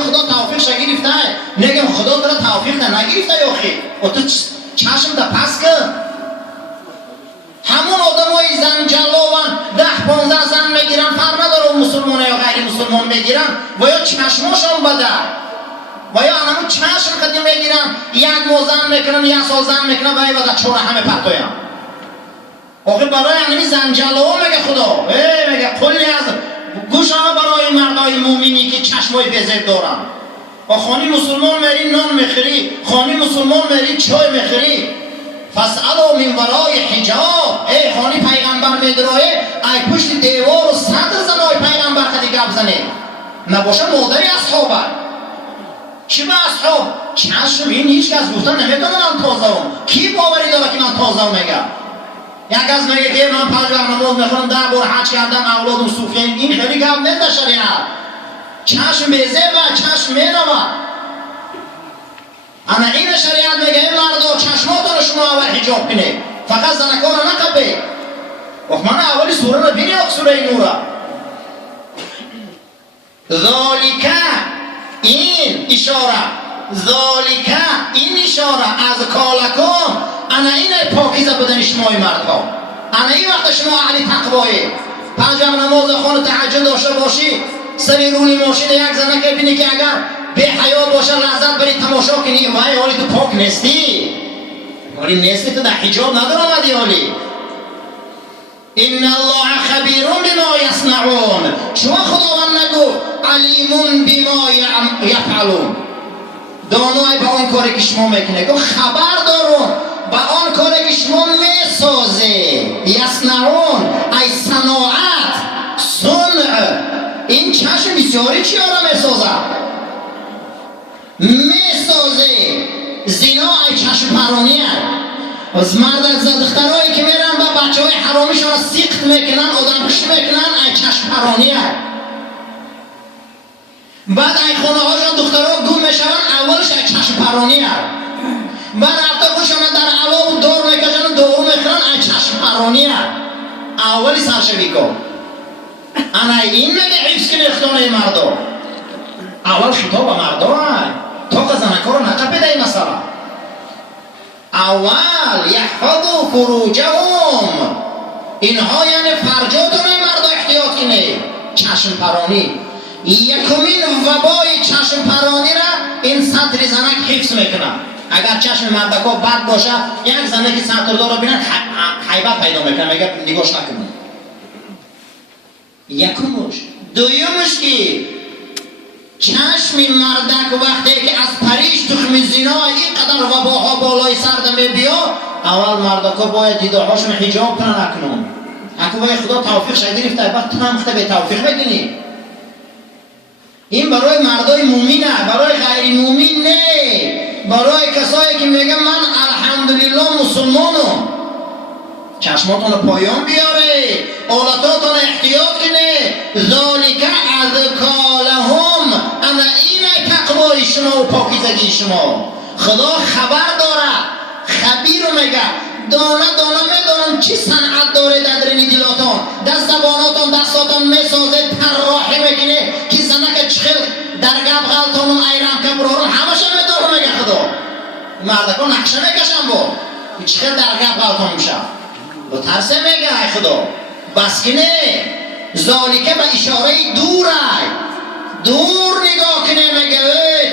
خدا توفیقش گرفته نگم خدا تو توفیق نگرفته یا خیر و تو چشم تا پس کن. همون آدمای زن جلوان 10-15 زن میگیرن، فرق نداره مسلمان یا غیر مسلمان میگیرن و یا چشماشون بده و یا همون چشم خدی میگیرن، یک ماه زن میکنن، یک سال زن میکنن و بعد چوره همه پرتویم. آخه برای همین زن جلو میگه خدا میگه کلی از گوشا برای مردای مومنی که چشمای بزرگ دارن. و خانی مسلمان میری نان میخری، خانی مسلمان میری چای میخری، فاسألوا من ورای حجاب. ای خانی پیغمبر میدرایه ای پشت دیوار و صدر زنای پیغمبر خدی گپ زنه نباشه مادری اصحابه. چی به اصحاب؟ چشم این هیچ کس گفتن نمیتونه من تازم. کی باوری داره که من تازم میگم؟ یک از میگه که من 5 وقت نماز میخونم، 10 بار حج کردم، اولادم صوفیان. این خیلی گپ نده شریعت. چشم بیزه و چشم مینامه. انا این شریعت میگه این مردا چشماتون شما اول حجاب کنه، فقط زنکان نقبه. وقت من اولی سوره رو بینی اخ سوره نوره. ذالک این اشاره، ذالک این اشاره از کالکم. انا این پاکیزه بدن شما مردها. انا این وقت شما اهل تقوایی 5 وقت نماز خون تهجد داشته باشی، سری رونی ماشین یک زنک بینی که اگر به حیا باشه لذت بری تماشا کنی، وای حالی تو پاک نیستی، حالی نیستی، تو در حجاب ندار آمدی. حالی ان الله خبیر بما یصنعون. شما خداوند نگو علیمون بما یفعلون، دانای به آن کاری که شما میکنه، گو خبر دارون به آن کاری که شما میسازه. یصنعون ای صناعت، صنع. این چشم بسیاری چی آره میسازه. زنا ای چشم پرانیه. از مرد از دخترایی که میرن با بچه های حرامیشون را سیخت میکنن، آدم کشی میکنن، ای چشم پرانیه. بعد ای خانه هاشون دخترها گم میشون، اولش ای چشم پرانیه. بعد رفته خوشون در علاو دور میکشن، دور میکنن، ای چشم پرانیه. اولی سرشوی کن. انا این میگه حفظ کنی اختانه مردا. اول خطاب به مردا های تا که زنکا رو نقب بده. مثلا اول یحفظوا فروجهم، اینها یعنی فرجاتون مردا احتیاط کنی. چشم پرانی یکمین وبای چشم پرانی را این صدر زنک حفظ میکنه. اگر چشم مردکا بد باشه، یک زنکی سطردار رو بینن حیبت پیدا میکنه، میگه نگاش نکنه. یکمش. دویمش که چشم مردک وقتی که از پریش تخم زنا اینقدر وباها بالای سر بیا، اول مردکا باید دیدهاشون حجاب کنن. اکنون اکنون خدا توفیق شگرفته، بعد تو هم به توفیق بکنی. این برای مردای مومینه، برای غیر مومین نه. برای کسایی که میگن من الحمدلله مسلمانم. چشماتون پایان بیاره، آلاتاتون احتیاط کنه. ذالک ازکا لهم، انا این تقوای شما و پاکیزگی شما. خدا خبر داره، خبیر میگه، دانه دانه میدانم چی صنعت داره در دلاتون، در زباناتون، دستاتون میسازه، طراحی میکنه که زنک چخل در گب غلطانون ایران کبرارون همش میداره. میگه خدا مردکان نقشه میکشن با چخل در گب غلطان میشه. با ترسه میگه ای خدا بس که نه. ذالکه به اشاره دوره، دور نگاه کنه. میگه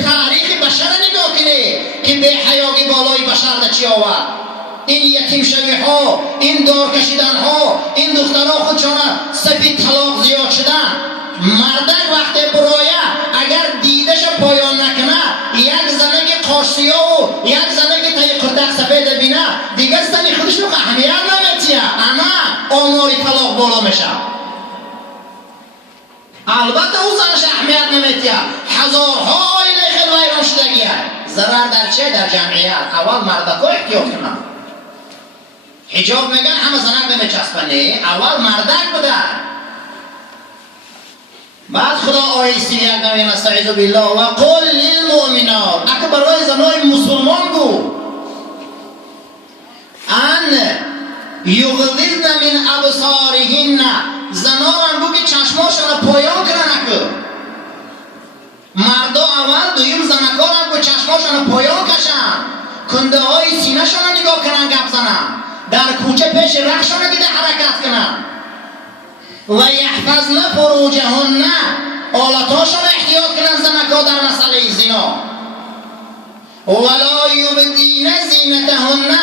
تاریخ بشر نگاه کنه که به حیاگی بالای بشر ده چی آورد. این یتیم شوی ها، این دار کشیدن ها، این دخترها خودشانه سفید طلاق زیاد شدن. مردک وقتی برایه اگر دیدش پایان نکنه، یک زنگ قاشیا و یک زنگ تایی قردق سفید بینه، دیگه زنی خودش رو اهمیت نمیتیه. اما آماری طلاق بالا میشه. البته او زنش اهمیت نمیتیه. هزارها آیله خیلی ویران شدگیه. ضرر در چه؟ در جمعیت. اول مردکا احتیاط کنن. حجاب میگن همه زنک نمیچسبنه، اول مردک بدن. بعد خدا آیه 31 نمیگه نستعیذ بالله و قل للمؤمنات، اگه برای زنای مسلمان گو ان یغضضن من ابصارهن، زنان گو که چشماشون پایان کنن. اکو مردا اول دویم زنکا را به چشماشان پایان کشن، کنده های سینه شان نگاه کنن، گپ زنن، در کوچه پیش رخشان دیده حرکت کنن. و یحفظن فروجهن، آلتاشان احتیاط کنن زنکا در مسئله زنا. ولا یبدین زینتهن،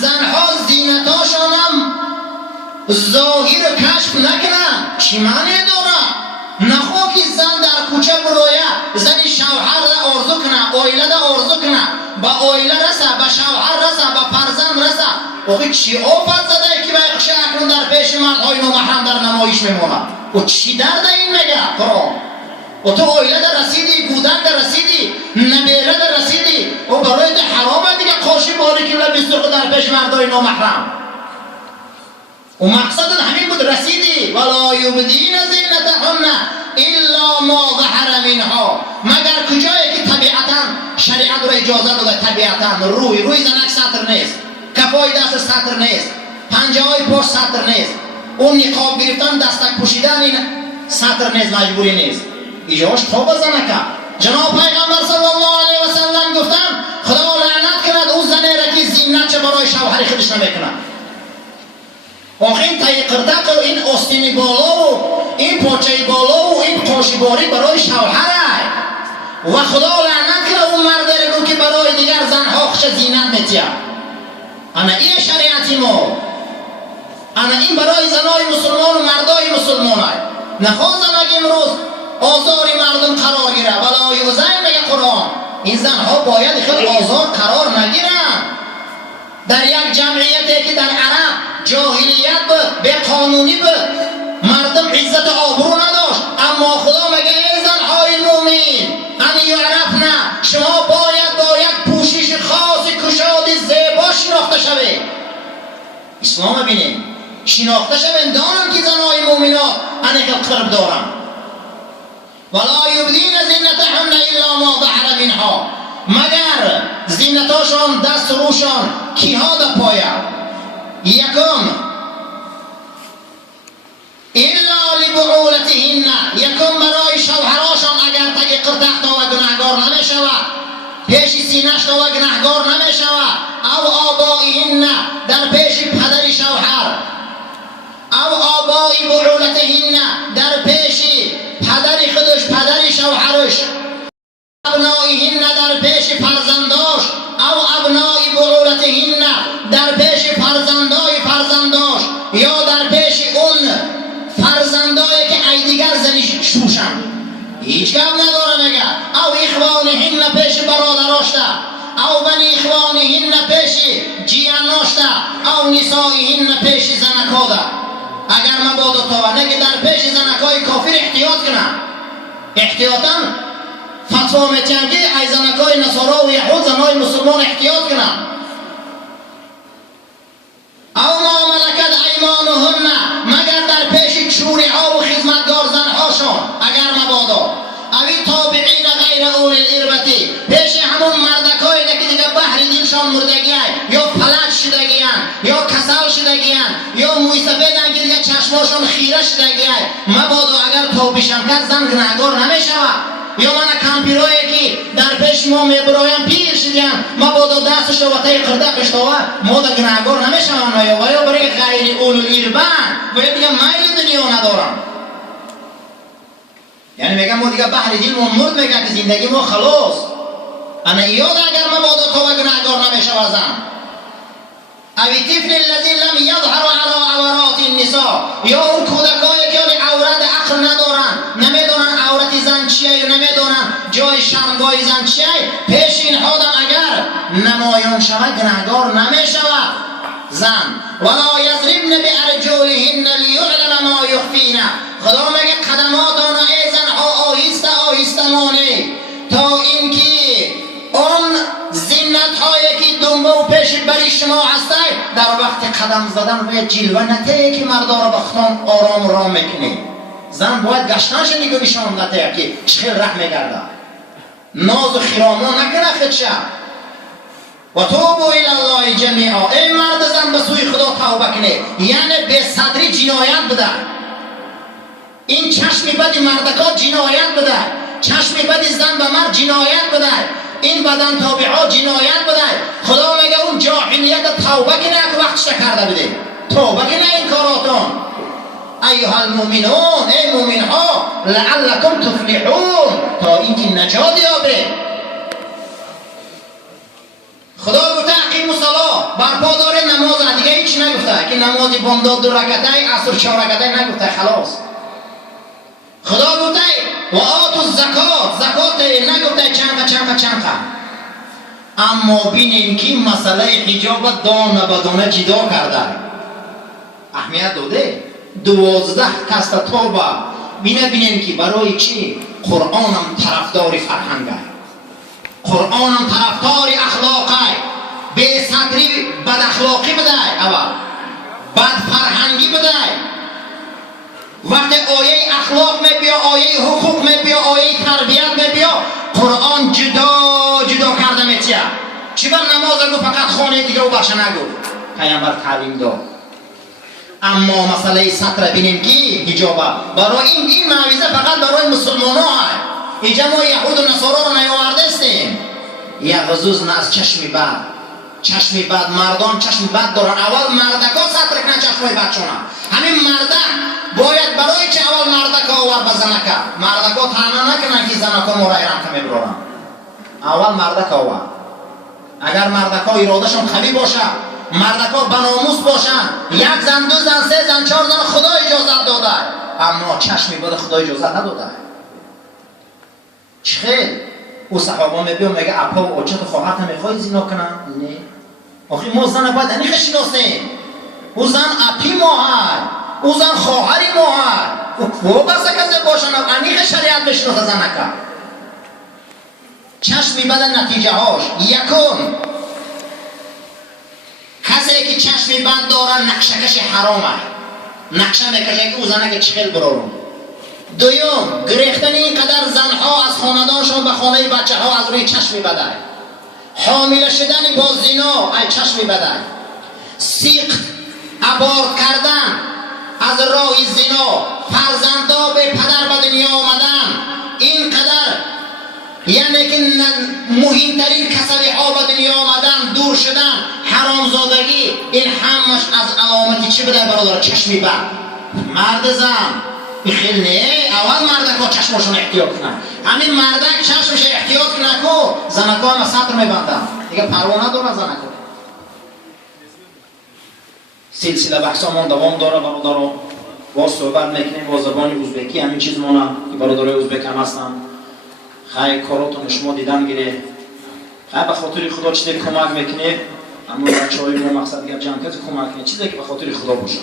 زنها زینتاشان هم ظاهر و کشف نکنن. چی معنی داره؟ نخوا که زن در کوچه برویه، زنی شوهر را آرزو کنه، اویله را آرزو کنه، با اویله رسه، با شوهر رسه، با فرزند رسه. اوه چی آفت زده که به اقشه اکنون در پیش مردهای نامحرم در نمایش میمونه؟ و چی درد این میگه قرآن؟ و تو اویله در رسیدی، گودک در رسیدی، نبیره در رسیدی، و برای ده حرامه دیگه قاشی باری که لبیستو در پیش مردهای نامحرم. و مقصد همین بود، رسیدی. ولا یبدین زینتهن الا ما ظهر منها، مگر کجایی که طبیعتا شریعت را اجازه داده، طبیعتا روی زنک سطر نیست، کفای دست سطر نیست، پنجه های پشت سطر نیست، اون نقاب گرفتن دستک پوشیدن این سطر نیست، مجبوری نیست. ایجاش خوب زنکه. جناب پیغمبر صلی الله علیه و سلم گفتن خدا لعنت کند اون زنی را که زینت چه برای شوهر خودش نمیکنه. آخین تایی قردق و این آستینی بالا و این پاچه بالا و این قاشیباری برای شوهره. و خدا لعنت کنه اون مرده رو که برای دیگر زنها خوش زینت میتیه. انا این شریعتی ما، انا این برای زنای مسلمان و مردای مسلمان های. نخواستم اگه امروز آزاری مردم قرار گیره، ولی یوزین بگه قرآن این زنها باید خیلی آزار قرار نگیرن. در یک جمعیتی که در عرب جاهلیت بود، به قانونی بود، مردم عزت آبرو نداشت، اما خدا مگه ای زنهای مومن ان یعرفن، شما باید با یک پوشش خاص کشاد زیبا شناخته شوید. اسلام ببینید شناخته شوید، دانم که زنهای مومنات انک قرب دارن. ولا یبدین زینتهن الا ما ظهر منها، مگر زینتاشان دست روشان کیها در پایه. یکم الا لبعولتهن، یکم برای شوهراشان اگر تگی قرتخت و گناهگار نمیشود، پیش سینشت و گناهگار نمیشود، او آبائهن در پیش پدر شوهر، او آبائی بعولتهن در پیش پدر خودش، پدر شوهرش، ابنائهن در پیش فرزنداش، او ابنائی بعولتهن در پیش فرزندای فرزنداش، یا در پیش اون فرزندایی که ای دیگر زنی شوشن، هیچ کم نداره نگه. او اخوانهن پیش برادراشته، او بنی اخوانهن پیش جیاناشته، او نسائهن پیش زنکاده. اگر مبادا تا نگه در پیش زنکای کافر احتیاط کنن، احتیاطا فتوا میتینگی ای زنکای نصارا و یهود زنای مسلمان احتیاط کنن. او ما ملکت ایمانهن، مگر در پیش چوری ها و خدمتگار زنهاشون، اگر مبادا اوی تابعین غیر اول الاربتی، پیش همون مردکایی که دیگه بحر دیلشان مردگیان، یا فلج شدگیان، یا کسل شدگیان، یا مویسفیدن که دیگه چشماشون خیره شدگیان، مبادا اگر توبیشم کرد زن گناهگار نمیشود. یا من کمپیروی که در پیش ما میبرایم پیر شدیم، مبادا دستش و تای قردقش تاوه ما دا گناهگار نمیشوم، و یا برای غیر اول الاربان و یا دیگه میل دنیا ندارم. یعنی میگم ما دیگه بحر دیل ما مرد، میگه که زندگی ما خلاص. انا یاد اگر مبادا تاوه گناهگار نمیشوه زن. اوی طفل الذی لم یظهر علی عورات النساء، یا اون کودکایی که عورت عقل ندارن، نمیدونن عورت زن چیه، نمیدونن جای شرمگاه زن چیه، پیش این آدم اگر نمایان شود گناهگار نمیشود زن. ولا یضربن بارجلهن لیعلم ما یخفین، خدا میگه قدماتان ای زنها آهسته آهسته مانه، تا اینکه اون زینت هایی که دنبه و پیش بری شما هسته در وقت قدم زدن باید جلوه نته که مردا را بختان آرام رام میکنه. زن باید گشتنش نگو نشان نته که چخیل رحم میگرده، ناز و خیرامان نکنه خودشه. و توبو الالله جمیعا، ای مرد زن به سوی خدا توبه کنه، یعنی به صدری جنایت بده. این چشم بدی مردکات جنایت بده، چشم بد زن به مرد جنایت بده، این بدن تابعه جنایت بده. خدا میگه اون جاهلیت توبه کنه که وقتش کرده بده، توبه کنه این کاراتون. ایها المؤمنون، ای مؤمن ها، لعلکم تفلحون، تا اینکه نجات یابه. خدا گفته اقیم الصلاة، برپا داره نماز، دیگه هیچ نگفته که نماز بامداد 2 رکعته، عصر 4 رکعته نگفته، خلاص. خدا گفته و آتوا الزکات، زکات نگفته چنقه. اما بینیم که مسئله حجاب دانه بدانه جدا کرده، اهمیت داده. 12 کسته توبه. بینیم که برای چی؟ قرآنم طرفدار فرهنگه، قرآنم طرفدار اخلاقه. به صدری بد اخلاقی بده، اول بد فرهنگی بده. وقتی آیه اخلاق میبیا، آیه حقوق میبیا، آیه تربیت میبیا، قرآن جدا کرده میتیه. چی بر نماز گو فقط خانه دیگه و بخش نگو، پیامبر تعلیم داد. اما مسئله سطر بینیم که حجابه برای این معویزه فقط برای مسلمان ها هست. اینجا ما یهود و نصارا رو نیاورده استیم. یغضضن از چشم بد، چشم بد، مردان چشم بد دارن. اول مردکا سطر کنن چشم بچونا. همین مردک باید برای چه اول مردکا آور به زنکا؟ مردکا تنها نکنن که زنکا مرایرم که میبرارن. اول مردکا آور. اگر مردکا ارادهشون قوی باشه، مردکا بناموس باشن، 1 زن 2 زن 3 زن 4 زن خدا اجازت داده، اما چشمی بده خدا اجازت نداده. چه او صحابه میبین میگه اپا و اوچت خواهرت میخوای زنا کنن؟ نه. آخی ما زن باید انیخ شناسیم. او زن اپی ما هست، او زن خواهری ما هست، او بسه کسی باشن انیخ شریعت بشناسه زنکا. چشمی بده نتیجه هاش. یکم، کسی که چشمی بد داره نقشکش حرامه، نقشه میکشه که او زنک چخیل برارون. دوم، گریختن اینقدر زنها از خاندانشون به خانه بچه ها از روی چشمی بده. حامله شدن با زنا ای چشمی بده. سیق ابارت کردن از راه زنا، فرزندا به پدر به دنیا آمدن، اینقدر یعنی که مهمترین کسری ها به دنیا آمدن، دور شدن، حرامزادگی، این همش از علامتی چی بده برادر؟ چشمی بد. مرد زن بخیل نه، اول مردک ها چشمشون احتیاط کنن. همین مردک چشمش احتیاط کنن که زنکا هم سطر میبندن دیگه، پروانه داره زنکا. سلسله بحثامون دوام داره برادر. باز صحبت میکنیم با زبان ازبکی، همین چیز مونه که برادرای ازبک هم هستن. خیلی کاراتون شما دیدن گیره، خیلی به خاطر خدا چیزی کمک میکنه. اما بچه های ما مقصد دیگر جمع کسی کمک کنه، چیزی که به خاطر خدا باشه.